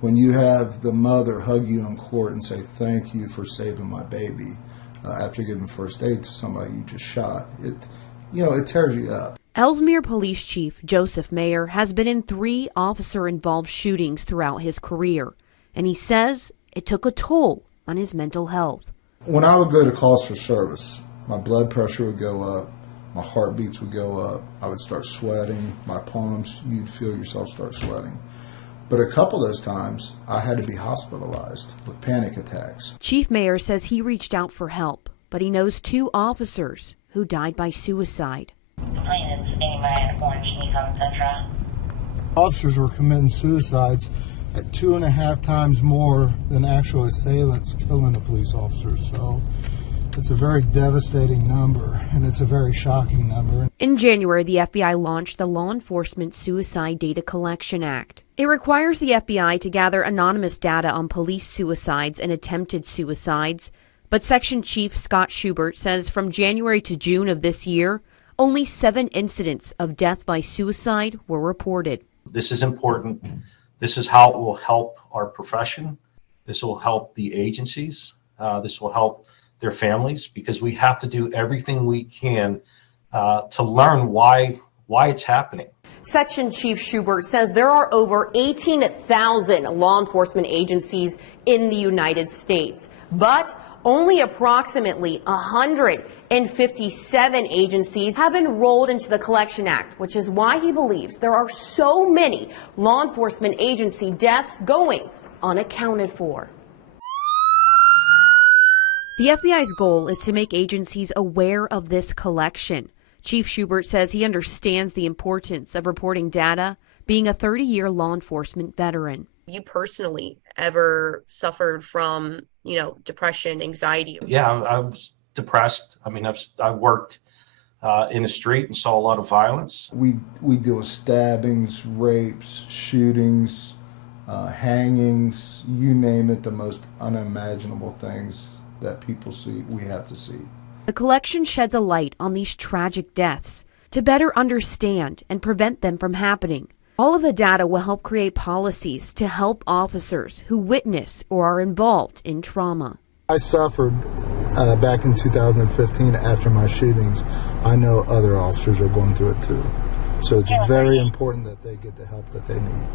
When you have the mother hug you in court and say, "Thank you for saving my baby," after giving first aid to somebody you just shot, it tears you up. Ellesmere Police Chief Joseph Mayer has been in 3 officer-involved shootings throughout his career, and he says it took a toll on his mental health. When I would go to calls for service, my blood pressure would go up, my heartbeats would go up, I would start sweating, my palms, you'd feel yourself start sweating. But a couple of those times, I had to be hospitalized with panic attacks. Chief Mayer says he reached out for help, but he knows 2 officers who died by suicide. Officers were committing suicides at 2.5 times more than actual assailants killing the police officers. So it's a very devastating number, and it's a very shocking number. In January, the FBI launched the Law Enforcement Suicide Data Collection Act. It requires the FBI to gather anonymous data on police suicides and attempted suicides. But Section Chief Scott Schubert says from January to June of this year, only 7 incidents of death by suicide were reported. This is important. This is how it will help our profession. This will help the agencies. This will help their families, because we have to do everything we can to learn why it's happening. Section Chief Schubert says there are over 18,000 law enforcement agencies in the United States, but only approximately 157 agencies have enrolled into the Collection Act, which is why he believes there are so many law enforcement agency deaths going unaccounted for. The FBI's goal is to make agencies aware of this collection. Chief Schubert says he understands the importance of reporting data, being a 30-year law enforcement veteran. You personally ever suffered from, depression, anxiety? Yeah, I was depressed. I mean, I worked in the street and saw a lot of violence. We deal with stabbings, rapes, shootings, hangings, you name it, the most unimaginable things that people see, we have to see. The collection sheds a light on these tragic deaths to better understand and prevent them from happening. All of the data will help create policies to help officers who witness or are involved in trauma. I suffered back in 2015 after my shootings. I know other officers are going through it too. So it's very important that they get the help that they need.